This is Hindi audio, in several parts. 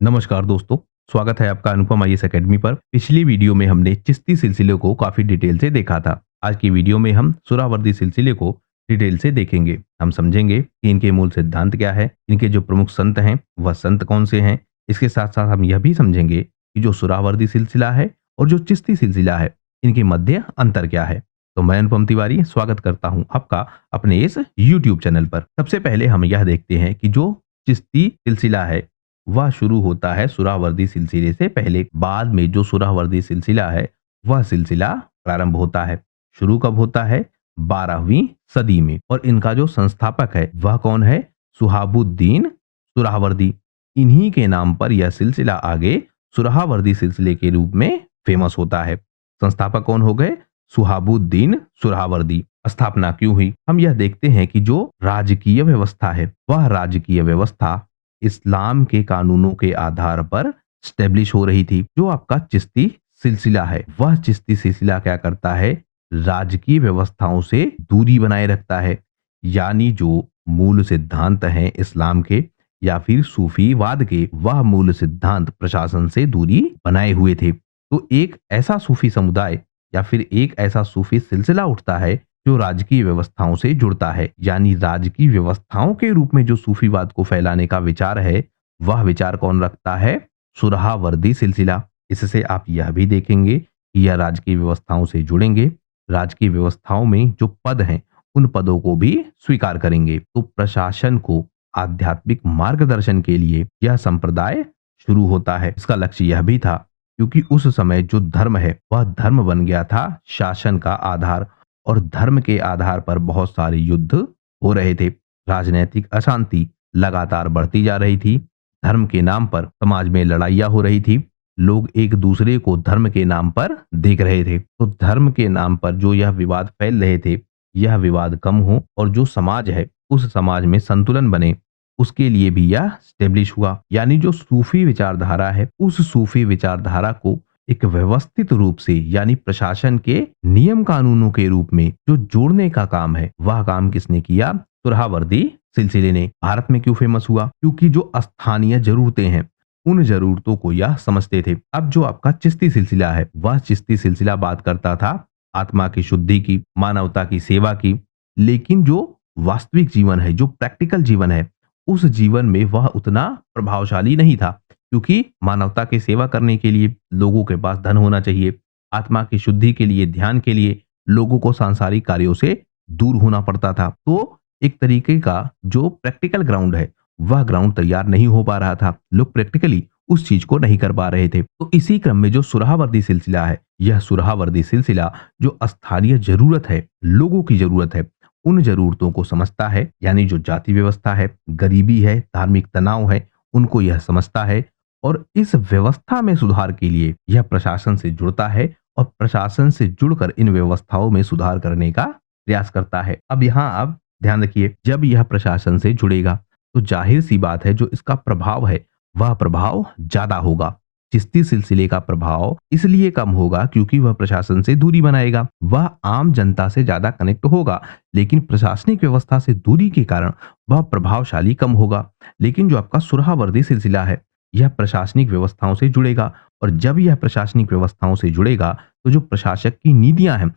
नमस्कार दोस्तों, स्वागत है आपका अनुपम आईएएस एकेडमी पर। पिछली वीडियो में हमने चिश्ती सिलसिले को काफी डिटेल से देखा था। आज की वीडियो में हम सुहरावर्दी सिलसिले को डिटेल से देखेंगे। हम समझेंगे कि इनके मूल सिद्धांत क्या है, इनके जो प्रमुख संत हैं वह संत कौन से हैं। इसके साथ साथ हम यह भी समझेंगे कि जो सुहरावर्दी सिलसिला है और जो चिश्ती सिलसिला है, इनके मध्य अंतर क्या है। तो मैं अनुपम तिवारी स्वागत करता हूँ आपका अपने इस यूट्यूब चैनल पर। सबसे पहले हम यह देखते हैं कि जो चिश्ती सिलसिला है वह शुरू होता है सुहरावर्दी सिलसिले से पहले। बाद में जो सुहरावर्दी सिलसिला है वह सिलसिला प्रारंभ होता है। शुरू कब होता है? 12वीं सदी में। और इनका जो संस्थापक है वह कौन है? सुहाबुद्दीन सुहरावर्दी। इन्हीं के नाम पर यह सिलसिला आगे सुहरावर्दी सिलसिले के रूप में फेमस होता है। संस्थापक कौन हो गए? सुहाबुद्दीन सुहरावर्दी। स्थापना क्यों हुई? हम यह देखते हैं कि जो राजकीय व्यवस्था है वह राजकीय व्यवस्था इस्लाम के कानूनों के आधार पर स्टेब्लिश हो रही थी। जो आपका चिश्ती सिलसिला है वह चिश्ती सिलसिला क्या करता है? राजकीय व्यवस्थाओं से दूरी बनाए रखता है। यानी जो मूल सिद्धांत हैं इस्लाम के या फिर सूफीवाद के, वह मूल सिद्धांत प्रशासन से दूरी बनाए हुए थे। तो एक ऐसा सूफी समुदाय या फिर एक ऐसा सूफी सिलसिला उठता है जो राजकीय व्यवस्थाओं से जुड़ता है। यानी राजकीय व्यवस्थाओं के रूप में जो सूफीवाद को फैलाने का विचार है वह विचार कौन रखता है? सुरहावर्दी सिलसिला। इससे आप यह भी देखेंगे कि यह राजकीय व्यवस्थाओं से जुड़ेंगे, राजकीय व्यवस्थाओं में जो पद हैं उन पदों को भी स्वीकार करेंगे। तो प्रशासन को आध्यात्मिक मार्गदर्शन के लिए यह संप्रदाय शुरू होता है। इसका लक्ष्य यह भी था क्योंकि उस समय जो धर्म है वह धर्म बन गया था शासन का आधार, और धर्म के आधार पर बहुत सारे युद्ध हो रहे थे। राजनैतिक अशांति लगातार बढ़ती जा रही थी। धर्म के नाम पर समाज में लड़ाइयाँ हो रही थी। लोग एक दूसरे को धर्म के नाम पर देख रहे थे। तो धर्म के नाम पर जो यह विवाद फैल रहे थे, यह विवाद कम हो और जो समाज है उस समाज में संतुलन बने, उसके लिए भी यह स्टेब्लिश हुआ। यानी जो सूफी विचारधारा है उस सूफी विचारधारा को एक व्यवस्थित रूप से यानी प्रशासन के नियम कानूनों के रूप में जो जोड़ने का काम है वह काम किसने किया? सुरहावर्दी सिलसिले ने। भारत में क्यों फेमस हुआ? क्योंकि जो स्थानीय जरूरतें हैं उन जरूरतों को यह समझते थे। अब जो आपका चिश्ती सिलसिला है वह चिश्ती सिलसिला बात करता था आत्मा की शुद्धि की, मानवता की सेवा की। लेकिन जो वास्तविक जीवन है, जो प्रैक्टिकल जीवन है, उस जीवन में वह उतना प्रभावशाली नहीं था। क्योंकि मानवता की सेवा करने के लिए लोगों के पास धन होना चाहिए। आत्मा की शुद्धि के लिए, ध्यान के लिए लोगों को सांसारिक कार्यों से दूर होना पड़ता था। तो एक तरीके का जो प्रैक्टिकल ग्राउंड है वह ग्राउंड तैयार नहीं हो पा रहा था। लोग प्रैक्टिकली उस चीज को नहीं कर पा रहे थे। तो इसी क्रम में जो सुरहावर्दी सिलसिला है, यह सुरहावर्दी सिलसिला जो स्थानीय जरूरत है, लोगों की जरूरत है, उन जरूरतों को समझता है। यानी जो जाति व्यवस्था है, गरीबी है, धार्मिक तनाव है, उनको यह समझता है और इस व्यवस्था में सुधार के लिए यह प्रशासन से जुड़ता है और प्रशासन से जुड़कर इन व्यवस्थाओं में सुधार करने का प्रयास करता है। अब यहाँ आप ध्यान रखिए, जब यह प्रशासन से जुड़ेगा तो जाहिर सी बात है जो इसका प्रभाव है वह प्रभाव ज्यादा होगा। चिश्ती सिलसिले का प्रभाव इसलिए कम होगा क्योंकि वह प्रशासन से दूरी बनाएगा, वह आम जनता से ज्यादा कनेक्ट होगा। लेकिन प्रशासनिक व्यवस्था से दूरी के कारण वह प्रभावशाली कम होगा। लेकिन जो आपका सुरहावर्दी सिलसिला है यह प्रशासनिक व्यवस्थाओं से जुड़ेगा, और जब यह प्रशासनिक व्यवस्थाओं से जुड़ेगा तो जो प्रशासक की नीतियां हैं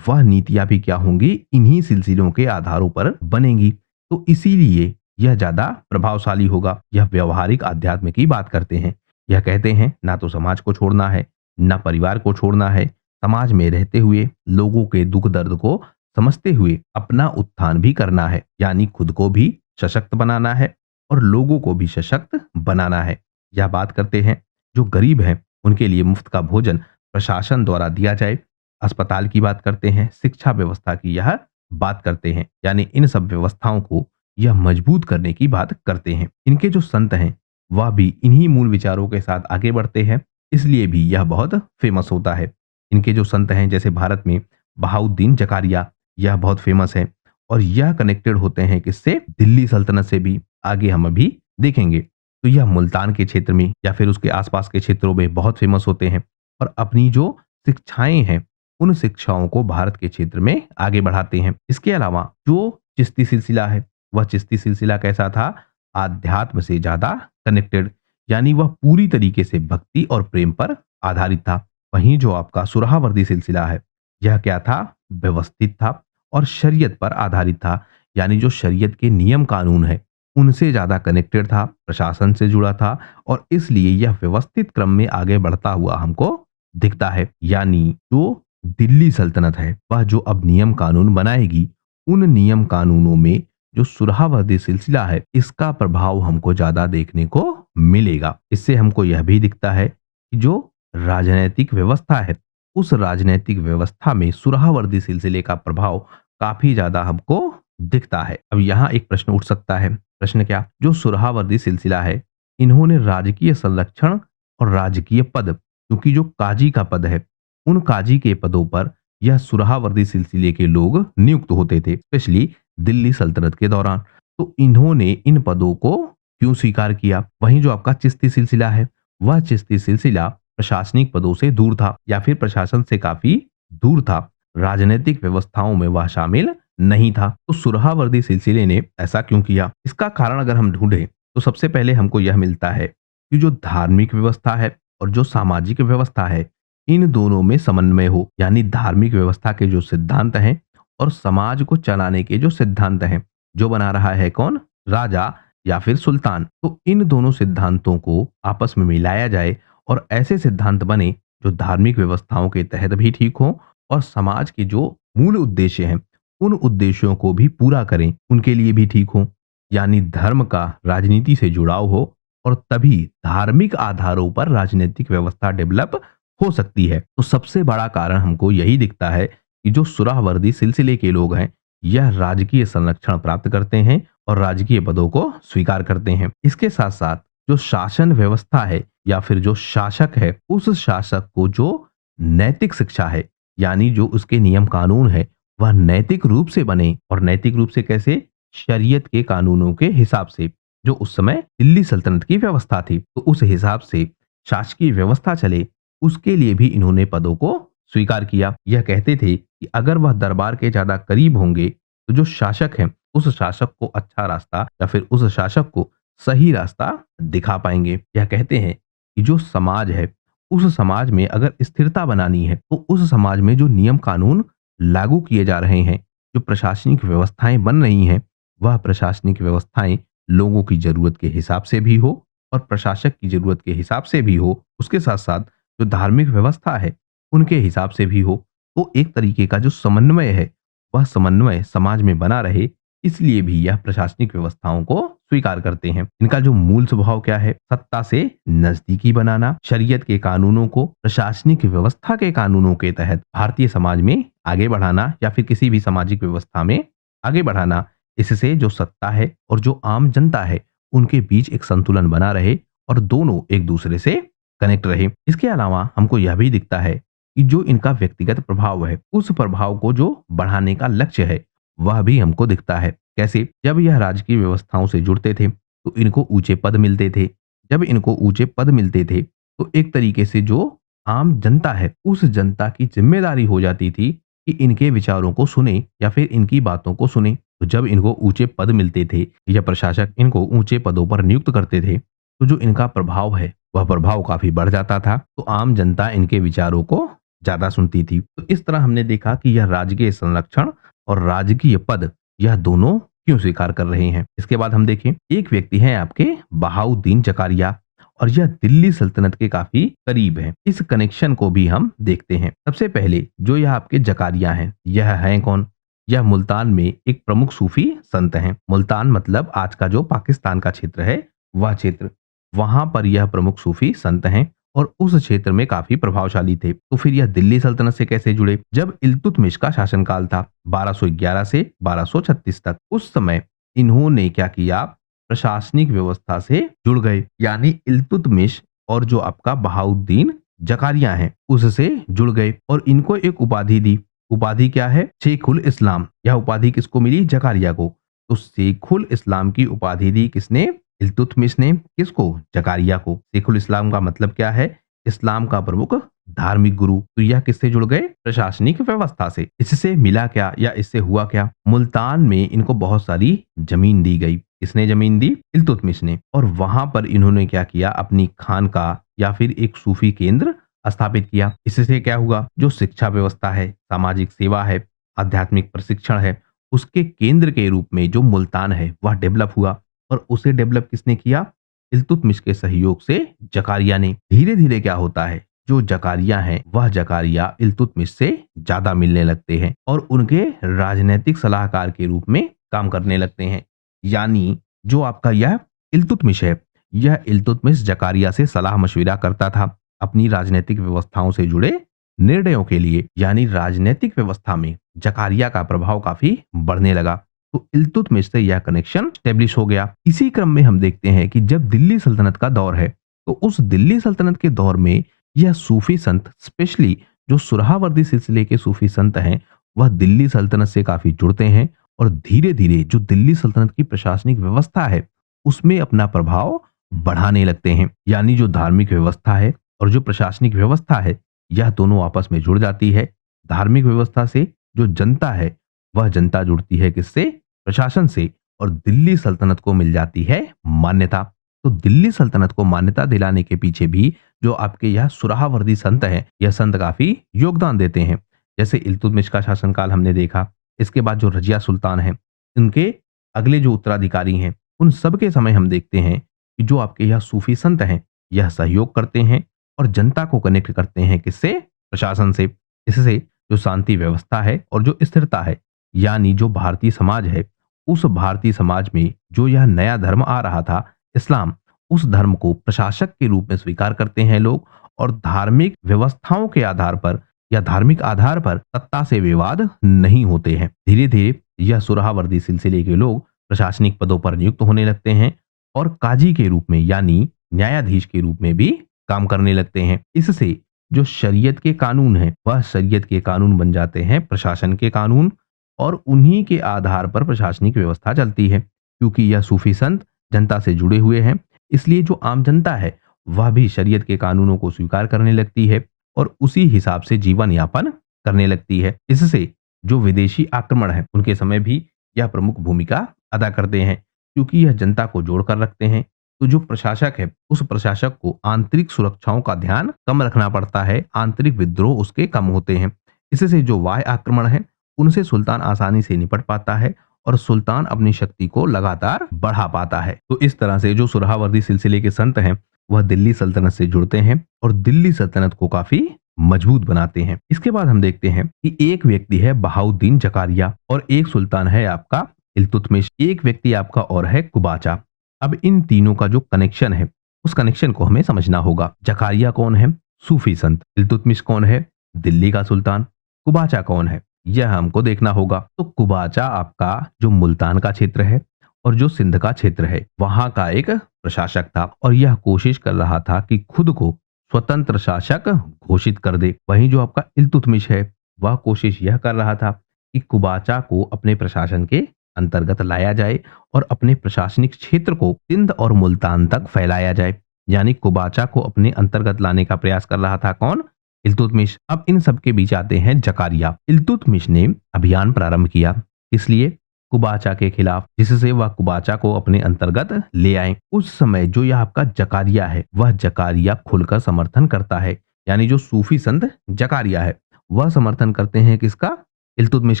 वह नीतियां भी क्या होंगी? इन्हीं सिलसिलों के आधारों पर बनेंगी। तो इसीलिए यह ज्यादा प्रभावशाली होगा। यह व्यवहारिक आध्यात्म की बात करते हैं। यह कहते हैं ना तो समाज को छोड़ना है, ना परिवार को छोड़ना है। समाज में रहते हुए लोगों के दुख दर्द को समझते हुए अपना उत्थान भी करना है। यानी खुद को भी सशक्त बनाना है और लोगों को भी सशक्त बनाना है। यह बात करते हैं जो गरीब हैं उनके लिए मुफ्त का भोजन प्रशासन द्वारा दिया जाए। अस्पताल की बात करते हैं, शिक्षा व्यवस्था की यह बात करते हैं। यानी इन सब व्यवस्थाओं को यह मजबूत करने की बात करते हैं। इनके जो संत हैं वह भी इन्हीं मूल विचारों के साथ आगे बढ़ते हैं, इसलिए भी यह बहुत फेमस होता है। इनके जो संत हैं जैसे भारत में बहाउद्दीन जकारिया, यह बहुत फेमस है और यह कनेक्टेड होते हैं किससे? दिल्ली सल्तनत से भी। आगे हम अभी देखेंगे। तो यह मुल्तान के क्षेत्र में या फिर उसके आसपास के क्षेत्रों में बहुत फेमस होते हैं और अपनी जो शिक्षाएं हैं उन शिक्षाओं को भारत के क्षेत्र में आगे बढ़ाते हैं। इसके अलावा जो चिश्ती सिलसिला है वह चिश्ती सिलसिला कैसा था? आध्यात्म से ज्यादा कनेक्टेड। यानी वह पूरी तरीके से भक्ति और प्रेम पर आधारित था। वहीं जो आपका सुराहावर्दी सिलसिला है, यह क्या था? व्यवस्थित था और शरीयत पर आधारित था। यानी जो शरीयत के नियम कानून है, उनसे ज़्यादा कनेक्टेड था, प्रशासन से जुड़ा था और इसलिए यह व्यवस्थित क्रम में आगे बढ़ता हुआ हमको दिखता है। यानी जो दिल्ली सल्तनत है, वह जो अब नियम कानून बनाएगी, उन नियम कानूनों में जो सुराहावर्दी सिलसिला है, इसका प्रभाव हमको ज़्यादा देखने को मिलेगा। इससे हमको यह भी दिखता है कि जो राजनैतिक व्यवस्था है, उस राजनैतिक व्यवस्था में सुराहावर्दी सिलसिले का प्रभाव काफ़ी ज़्यादा हमको दिखता है। अब यहाँ एक प्रश्न उठ सकता है, प्रश्न क्या? जो सुराहावर्दी सिलसिला है, इन्होंने राजकीय संरक्षण और राजकीय पद, क्योंकि जो काजी का पद है, उन काजी के पदों पर यह सुराहावर्दी सिलसिले के लोग नियुक्त होते थे, स्पेशली दिल्ली सल्तनत के दौरान। तो इन्होंने इन पदों को क्यों स्वीकार किया? वहीं जो आपका चिश्ती सिलसिला है, वह चिश्ती सिलसिला प्रशासनिक पदों से दूर था या फिर प्रशासन से काफ़ी दूर था। राजनीतिक व्यवस्थाओं में वह शामिल नहीं था। तो सुराहावर्दी सिलसिले ने ऐसा क्यों किया? इसका कारण अगर हम ढूँढें, तो सबसे पहले हमको यह मिलता है कि जो धार्मिक व्यवस्था है और जो सामाजिक व्यवस्था है, इन दोनों में समन्वय हो। यानी धार्मिक व्यवस्था के जो सिद्धांत हैं और समाज को चलाने के जो सिद्धांत हैं, जो बना रहा है कौन? राजा या फिर सुल्तान। तो इन दोनों सिद्धांतों को आपस में मिलाया जाए और ऐसे सिद्धांत बने जो धार्मिक व्यवस्थाओं के तहत भी ठीक हों और समाज के जो मूल उद्देश्य हैं, उन उद्देश्यों को भी पूरा करें, उनके लिए भी ठीक हों। यानी धर्म का राजनीति से जुड़ाव हो और तभी धार्मिक आधारों पर राजनीतिक व्यवस्था डेवलप हो सकती है। तो सबसे बड़ा कारण हमको यही दिखता है कि जो सुराहावर्दी सिलसिले के लोग हैं, यह राजकीय संरक्षण प्राप्त करते हैं और राजकीय पदों को स्वीकार करते हैं। इसके साथ साथ जो शासन व्यवस्था है या फिर जो शासक है, उस शासक को जो नैतिक शिक्षा है, यानी जो उसके नियम कानून है, वह नैतिक रूप से बने और नैतिक रूप से कैसे? शरीयत के कानूनों के हिसाब से, जो उस समय दिल्ली सल्तनत की व्यवस्था थी। तो उस हिसाब से शासकीय व्यवस्था चले, उसके लिए भी इन्होंने पदों को स्वीकार किया। यह कहते थे कि अगर वह दरबार के ज़्यादा करीब होंगे, तो जो शासक हैं, उस शासक को अच्छा रास्ता या फिर उस शासक को सही रास्ता दिखा पाएँगे। यह कहते हैं कि जो समाज है, उस समाज में अगर स्थिरता बनानी है, तो उस समाज में जो नियम कानून लागू किए जा रहे हैं, जो प्रशासनिक व्यवस्थाएँ बन रही हैं, वह प्रशासनिक व्यवस्थाएँ लोगों की ज़रूरत के हिसाब से भी हो और प्रशासक की ज़रूरत के हिसाब से भी हो। उसके साथ-साथ जो धार्मिक व्यवस्था है, उनके हिसाब से भी हो। तो एक तरीके का जो समन्वय है, वह समन्वय समाज में बना रहे, इसलिए भी यह प्रशासनिक व्यवस्थाओं को स्वीकार करते हैं। इनका जो मूल स्वभाव क्या है? सत्ता से नजदीकी बनाना, शरीयत के कानूनों को प्रशासनिक व्यवस्था के कानूनों के तहत भारतीय समाज में आगे बढ़ाना या फिर किसी भी सामाजिक व्यवस्था में आगे बढ़ाना। इससे जो सत्ता है और जो आम जनता है, उनके बीच एक संतुलन बना रहे और दोनों एक दूसरे से कनेक्ट रहे। इसके अलावा हमको यह भी दिखता है कि जो इनका व्यक्तिगत प्रभाव है, उस प्रभाव को जो बढ़ाने का लक्ष्य है, वह भी हमको दिखता है। कैसे? जब यह राजकीय व्यवस्थाओं से जुड़ते थे, तो इनको ऊँचे पद मिलते थे। जब इनको ऊँचे पद मिलते थे, तो एक तरीके से जो आम जनता है, उस जनता की ज़िम्मेदारी हो जाती थी कि इनके विचारों को सुने या फिर इनकी बातों को सुने। तो जब इनको ऊँचे पद मिलते थे या प्रशासक इनको ऊँचे पदों पर नियुक्त करते थे, तो जो इनका प्रभाव है, वह प्रभाव काफ़ी बढ़ जाता था। तो आम जनता इनके विचारों को ज़्यादा सुनती थी। तो इस तरह हमने देखा कि यह राजकीय संरक्षण और राजकीय पद, यह दोनों क्यों स्वीकार कर रहे हैं। इसके बाद हम देखें, एक व्यक्ति हैं आपके बहाउद्दीन जकारिया और यह दिल्ली सल्तनत के काफ़ी करीब हैं। इस कनेक्शन को भी हम देखते हैं। सबसे पहले जो यह आपके जकारिया हैं, यह हैं कौन? यह मुल्तान में एक प्रमुख सूफी संत हैं। मुल्तान मतलब आज का जो पाकिस्तान का क्षेत्र है, वह क्षेत्र। वहाँ पर यह प्रमुख सूफी संत हैं और उस क्षेत्र में काफ़ी प्रभावशाली थे। तो फिर यह दिल्ली सल्तनत से कैसे जुड़े? जब इल्तुतमिश का शासनकाल था 1211 से 1236 तक, उस समय इन्होंने क्या किया? प्रशासनिक व्यवस्था से जुड़ गए। यानी इल्तुतमिश और जो आपका बहाउद्दीन जकारिया हैं, उससे जुड़ गए और इनको एक उपाधि दी। उपाधि क्या है? शेखुल इस्लाम। यह उपाधि किसको मिली? जकारिया को। तो शेखुल इस्लाम की उपाधि दी किसने? इल्तुतमिश ने। किसको? जकारिया को। शेखुल इस्लाम का मतलब क्या है? इस्लाम का प्रमुख धार्मिक गुरु। तो यह किससे जुड़ गए? प्रशासनिक व्यवस्था से। इससे मिला क्या या इससे हुआ क्या? मुल्तान में इनको बहुत सारी जमीन दी गई। किसने जमीन दी? इल्तुतमिश ने। और वहां पर इन्होंने क्या किया? अपनी खानका या फिर एक सूफी केंद्र स्थापित किया। इससे क्या हुआ? जो शिक्षा व्यवस्था है, सामाजिक सेवा है, आध्यात्मिक प्रशिक्षण है, उसके केंद्र के रूप में जो मुल्तान है वह डेवलप हुआ। और उसे डेवलप किसने किया? इल्तुतमिश के सहयोग से जकारिया ने। धीरे धीरे क्या होता है? जो जकारिया हैं वह जकारिया इल्तुतमिश से ज्यादा मिलने लगते हैं और उनके राजनीतिक सलाहकार के रूप में काम करने लगते हैं। यानी जो आपका यह इल्तुतमिश है, यह इल्तुतमिश जकारिया से सलाह मशविरा करता था अपनी राजनीतिक व्यवस्थाओं से जुड़े निर्णयों के लिए। यानी राजनीतिक व्यवस्था में जकारिया का प्रभाव काफी बढ़ने लगा। तो इल्तुतमिश से यह कनेक्शन स्टेब्लिश हो गया। इसी क्रम में हम देखते हैं कि जब दिल्ली सल्तनत का दौर है, तो उस दिल्ली सल्तनत के दौर में यह सूफी संत, स्पेशली जो सुरहावर्दी सिलसिले के सूफी संत हैं, वह दिल्ली सल्तनत से काफी जुड़ते हैं और धीरे धीरे जो दिल्ली सल्तनत की प्रशासनिक व्यवस्था है उसमें अपना प्रभाव बढ़ाने लगते हैं। यानी जो धार्मिक व्यवस्था है और जो प्रशासनिक व्यवस्था है, यह दोनों आपस में जुड़ जाती है। धार्मिक व्यवस्था से जो जनता है, वह जनता जुड़ती है किससे? प्रशासन से। और दिल्ली सल्तनत को मिल जाती है मान्यता। तो दिल्ली सल्तनत को मान्यता दिलाने के पीछे भी जो आपके यह सुराहावर्दी संत हैं, यह संत काफी योगदान देते हैं। जैसे इल्तुतमिश का शासनकाल हमने देखा, इसके बाद जो रजिया सुल्तान है, इनके अगले जो उत्तराधिकारी हैं, उन सब के समय हम देखते हैं कि जो आपके यह सूफी संत हैं, यह सहयोग करते हैं और जनता को कनेक्ट करते हैं किससे? प्रशासन से। इससे जो शांति व्यवस्था है और जो स्थिरता है, यानी जो भारतीय समाज है, उस भारतीय समाज में जो यह नया धर्म आ रहा था, इस्लाम, उस धर्म को प्रशासक के रूप में स्वीकार करते हैं लोग। और धार्मिक व्यवस्थाओं के आधार पर या धार्मिक आधार पर सत्ता से विवाद नहीं होते हैं। धीरे धीरे यह सुरहावर्दी सिलसिले के लोग प्रशासनिक पदों पर नियुक्त होने लगते हैं और काजी के रूप में, यानी न्यायाधीश के रूप में भी काम करने लगते हैं। इससे जो शरीयत के कानून हैं, वह शरीयत के कानून बन जाते हैं प्रशासन के कानून। और उन्हीं के आधार पर प्रशासनिक व्यवस्था चलती है। क्योंकि यह सूफी संत जनता से जुड़े हुए हैं, इसलिए जो आम जनता है वह भी शरीयत के कानूनों को स्वीकार करने लगती है और उसी हिसाब से जीवन यापन करने लगती है। इससे जो विदेशी आक्रमण है, उनके समय भी यह प्रमुख भूमिका अदा करते हैं, क्योंकि यह जनता को जोड़कर रखते हैं। तो जो प्रशासक है, उस प्रशासक को आंतरिक सुरक्षाओं का ध्यान कम रखना पड़ता है, आंतरिक विद्रोह उसके कम होते हैं। इससे जो बाह्य आक्रमण है, उनसे सुल्तान आसानी से निपट पाता है और सुल्तान अपनी शक्ति को लगातार बढ़ा पाता है। तो इस तरह से जो सुरहावर्दी सिलसिले के संत हैं, वह दिल्ली सल्तनत से जुड़ते हैं और दिल्ली सल्तनत को काफी मजबूत बनाते हैं। इसके बाद हम देखते हैं कि एक व्यक्ति है बहाउद्दीन जकारिया और एक सुल्तान है आपका इल्तुतमिश, एक व्यक्ति आपका और है कुबाचा। अब इन तीनों का जो कनेक्शन है, उस कनेक्शन को हमें समझना होगा। जकारिया कौन है? सूफी संत। इल्तुतमिश कौन है? दिल्ली का सुल्तान। कुबाचा कौन है? यह हमको देखना होगा। तो कुबाचा आपका जो मुल्तान का क्षेत्र है और जो सिंध का क्षेत्र है, वहां का एक प्रशासक था और यह कोशिश कर रहा था कि खुद को स्वतंत्र शासक घोषित कर दे। वहीं जो आपका इल्तुतमिश है, वह कोशिश यह कर रहा था कि कुबाचा को अपने प्रशासन के अंतर्गत लाया जाए और अपने प्रशासनिक क्षेत्र को सिंध और मुल्तान तक फैलाया जाए। यानी कुबाचा को अपने अंतर्गत लाने का प्रयास कर रहा था कौन? इल्तुतमिश। अब इन सब के बीच आते हैं जकारिया। इल्तुतमिश ने अभियान प्रारंभ किया, इसलिए कुबाचा के खिलाफ, जिससे वह कुबाचा को अपने अंतर्गत ले आए। उस समय जो यह आपका जकारिया है, वह जकारिया खुलकर समर्थन करता है। यानी जो सूफी संत जकारिया है, वह समर्थन करते हैं किसका? इल्तुतमिश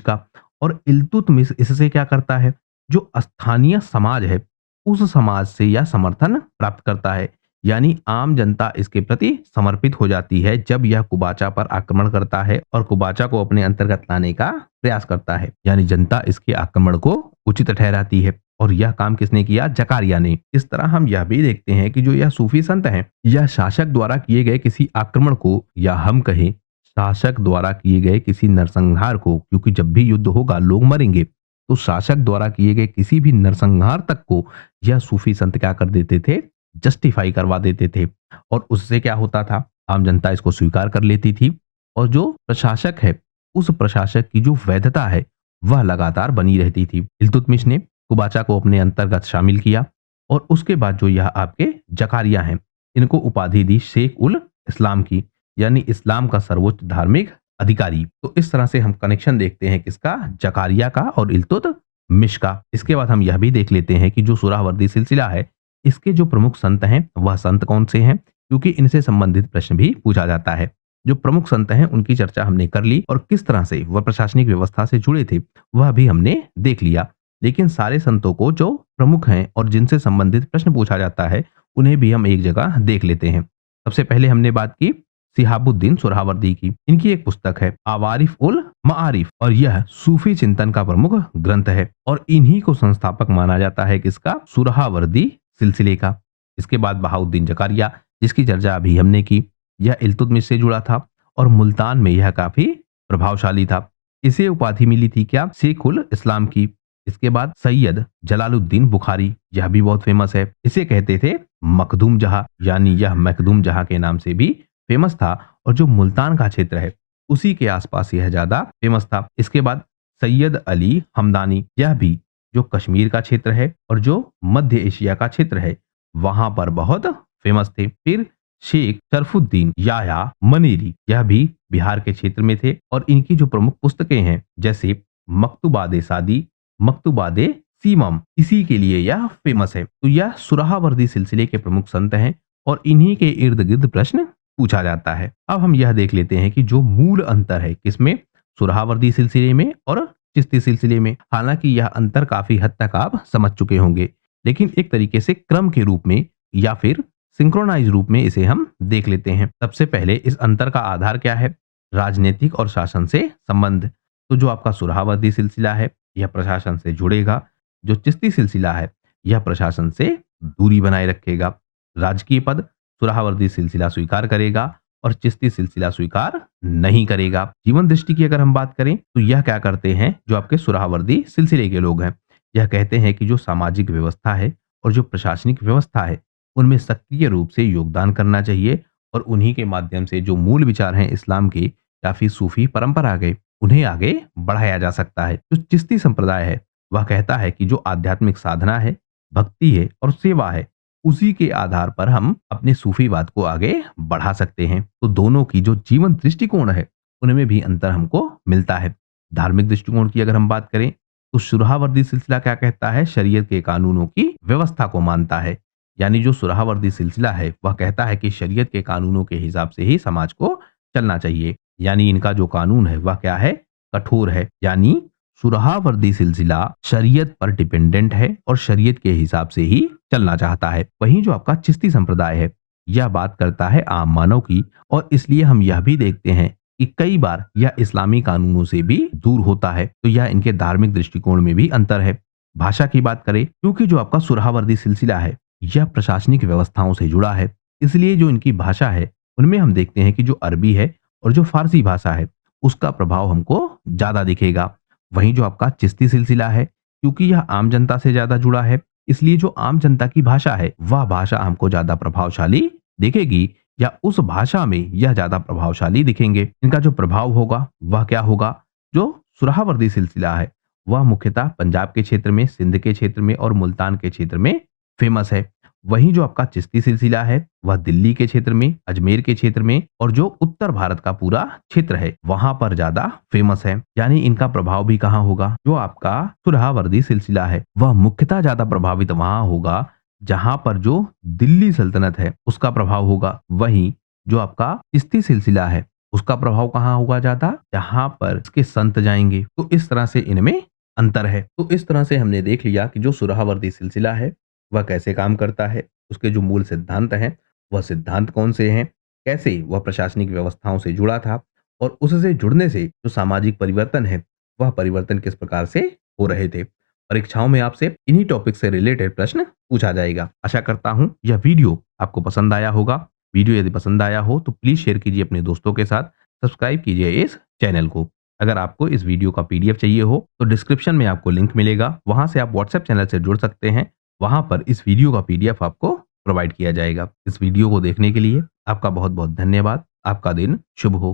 का। और इल्तुतमिश इससे क्या करता है? जो स्थानीय समाज है, उस समाज से यह समर्थन प्राप्त करता है। यानी आम जनता इसके प्रति समर्पित हो जाती है जब यह कुबाचा पर आक्रमण करता है और कुबाचा को अपने अंतर्गत लाने का प्रयास करता है। यानी जनता इसके आक्रमण को उचित ठहराती है। और यह काम किसने किया? जकारिया ने। इस तरह हम यह भी देखते हैं कि जो यह सूफी संत हैं, यह शासक द्वारा किए गए किसी आक्रमण को, या हम कहें शासक द्वारा किए गए किसी नरसंहार को, क्योंकि जब भी युद्ध होगा लोग मरेंगे, तो शासक द्वारा किए गए किसी भी नरसंहार तक को यह सूफी संत क्या कर देते थे? जस्टिफाई करवा देते थे। और उससे क्या होता था? आम जनता इसको स्वीकार कर लेती थी और जो प्रशासक है, उस प्रशासक की जो वैधता है, वह लगातार बनी रहती थी। इल्तुतमिश ने कुबाचा को अपने अंतर्गत शामिल किया और उसके बाद जो यह आपके जकारिया हैं, इनको उपाधि दी शेख उल इस्लाम की, यानी इस्लाम का सर्वोच्च धार्मिक अधिकारी। तो इस तरह से हम कनेक्शन देखते हैं किसका? जकारिया का और इल्तुतमिश मिशका। इसके बाद हम यह भी देख लेते हैं कि जो सुरावर्दी सिलसिला है, इसके जो प्रमुख संत हैं, वह संत कौन से हैं? क्योंकि इनसे संबंधित प्रश्न भी पूछा जाता है। जो प्रमुख संत हैं, उनकी चर्चा हमने कर ली और किस तरह से वह प्रशासनिक व्यवस्था से जुड़े थे, वह भी हमने देख लिया। लेकिन सारे संतों को जो प्रमुख हैं और जिनसे संबंधित प्रश्न पूछा जाता है, उन्हें भी हम एक जगह देख लेते हैं। सबसे पहले हमने बात की सिहाबुद्दीन सुरहावर्दी की। इनकी एक पुस्तक है आवारिफ उल मारिफ और यह सूफी चिंतन का प्रमुख ग्रंथ है और इन्हीं को संस्थापक माना जाता है किसका? सुरहावर्दी सिलसिले का। इसके बाद बहाउद्दीन जकारिया, जिसकी चर्चा अभी हमने की, यह इल्तुतमिश से जुड़ा था और मुल्तान में यह काफी प्रभावशाली था। इसे उपाधि मिली थी क्या? शेखुल इस्लाम की। इसके बाद सैयद जलालुद्दीन बुखारी, यह भी बहुत फेमस है। इसे कहते थे मखदूम जहां, यानी यह मखदूम जहां के नाम से भी फेमस था और जो मुल्तान का क्षेत्र है उसी के आसपास यह ज्यादा फेमस था। इसके बाद सैयद अली हमदानी, यह भी जो कश्मीर का क्षेत्र है और जो मध्य एशिया का क्षेत्र है वहां पर बहुत फेमस थे। फिर शेख शरफुद्दीन याया मनेरी, यह भी बिहार के क्षेत्र में थे और इनकी जो प्रमुख पुस्तकें हैं जैसे मकतूबादे सादी, मकतूबादे सीमम, इसी के लिए यह फेमस है। तो यह सुरहावर्दी सिलसिले के प्रमुख संत हैं और इन्हीं के इर्द गिर्द प्रश्न पूछा जाता है। अब हम यह देख लेते हैं कि जो मूल अंतर है किसमें? सुरहावर्दी सिलसिले में और चिश्ती सिलसिले में। हालांकि यह अंतर काफी हद तक आप समझ चुके होंगे, लेकिन एक तरीके से क्रम के रूप में या फिर सिंक्रोनाइज रूप में इसे हम देख लेते हैं। सबसे पहले इस अंतर का आधार क्या है? राजनीतिक और शासन से संबंध। तो जो आपका सुरहावर्दी सिलसिला है यह प्रशासन से जुड़ेगा, जो चिश्ती सिलसिला है यह प्रशासन से दूरी बनाए रखेगा। राजकीय पद सुरहावर्दी सिलसिला स्वीकार करेगा और चिश्ती सिलसिला स्वीकार नहीं करेगा। जीवन दृष्टि की अगर हम बात करें तो यह क्या करते हैं? जो आपके सुरहावर्दी सिलसिले के लोग हैं, यह कहते हैं कि जो सामाजिक व्यवस्था है और जो प्रशासनिक व्यवस्था है उनमें सक्रिय रूप से योगदान करना चाहिए और उन्हीं के माध्यम से जो मूल विचार हैं इस्लाम के या फिर सूफी परंपरा के, उन्हें आगे बढ़ाया जा सकता है। जो चिश्ती संप्रदाय है वह कहता है कि जो आध्यात्मिक साधना है, भक्ति है और सेवा है, उसी के आधार पर हम अपने सूफीवाद को आगे बढ़ा सकते हैं। तो दोनों की जो जीवन दृष्टिकोण है उनमें भी अंतर हमको मिलता है। धार्मिक दृष्टिकोण की अगर हम बात करें तो सुरहावर्दी सिलसिला क्या कहता है? शरीयत के कानूनों की व्यवस्था को मानता है। यानी जो सुरहावर्दी सिलसिला है वह कहता है कि शरीयत के कानूनों के हिसाब से ही समाज को चलना चाहिए। यानी इनका जो कानून है वह क्या है? कठोर है। यानी सुरहावर्दी सिलसिला शरीयत पर डिपेंडेंट है और शरीयत के हिसाब से ही चलना चाहता है। वहीं जो आपका चिश्ती संप्रदाय है यह बात करता है आम मानव की और इसलिए हम यह भी देखते हैं कि कई बार यह इस्लामी कानूनों से भी दूर होता है। तो यह इनके धार्मिक दृष्टिकोण में भी अंतर है। भाषा की बात करें, क्योंकि जो आपका सुरहावर्दी सिलसिला है यह प्रशासनिक व्यवस्थाओं से जुड़ा है, इसलिए जो इनकी भाषा है उनमें हम देखते हैं कि जो अरबी है और जो फारसी भाषा है उसका प्रभाव हमको ज्यादा दिखेगा। वहीं जो आपका चिश्ती सिलसिला है, क्योंकि यह आम जनता से ज्यादा जुड़ा है, इसलिए जो आम जनता की भाषा है वह भाषा हमको ज्यादा प्रभावशाली दिखेगी या उस भाषा में यह ज्यादा प्रभावशाली दिखेंगे। इनका जो प्रभाव होगा वह क्या होगा? जो सुरहावर्दी सिलसिला है वह मुख्यतः पंजाब के क्षेत्र में, सिंध के क्षेत्र में और मुल्तान के क्षेत्र में फेमस है। वहीं जो आपका चिश्ती सिलसिला है वह दिल्ली के क्षेत्र में, अजमेर के क्षेत्र में और जो उत्तर भारत का पूरा क्षेत्र है वहां पर ज्यादा फेमस है। यानी इनका प्रभाव भी कहाँ होगा? जो आपका सुरहावर्दी सिलसिला है वह मुख्यतः ज्यादा प्रभावित वहां होगा जहां पर जो दिल्ली सल्तनत है उसका प्रभाव होगा। वहीं जो आपका चिश्ती सिलसिला है उसका प्रभाव कहाँ होगा ज्यादा? जहां पर इसके संत जाएंगे। तो इस तरह से इनमें अंतर है। तो इस तरह से हमने देख लिया कि जो सुरहावर्दी सिलसिला है वह कैसे काम करता है, उसके जो मूल सिद्धांत हैं वह सिद्धांत कौन से हैं, कैसे वह प्रशासनिक व्यवस्थाओं से जुड़ा था और उससे जुड़ने से जो सामाजिक परिवर्तन है वह परिवर्तन किस प्रकार से हो रहे थे। परीक्षाओं में आपसे इन्हीं टॉपिक से रिलेटेड प्रश्न पूछा जाएगा। आशा करता हूं यह वीडियो आपको पसंद आया होगा। वीडियो यदि पसंद आया हो तो प्लीज शेयर कीजिए अपने दोस्तों के साथ, सब्सक्राइब कीजिए इस चैनल को। अगर आपको इस वीडियो का पीडीएफ चाहिए हो तो डिस्क्रिप्शन में आपको लिंक मिलेगा, वहां से आप व्हाट्सएप चैनल से जुड़ सकते हैं। वहां पर इस वीडियो का पीडीएफ आपको प्रोवाइड किया जाएगा। इस वीडियो को देखने के लिए आपका बहुत बहुत धन्यवाद। आपका दिन शुभ हो।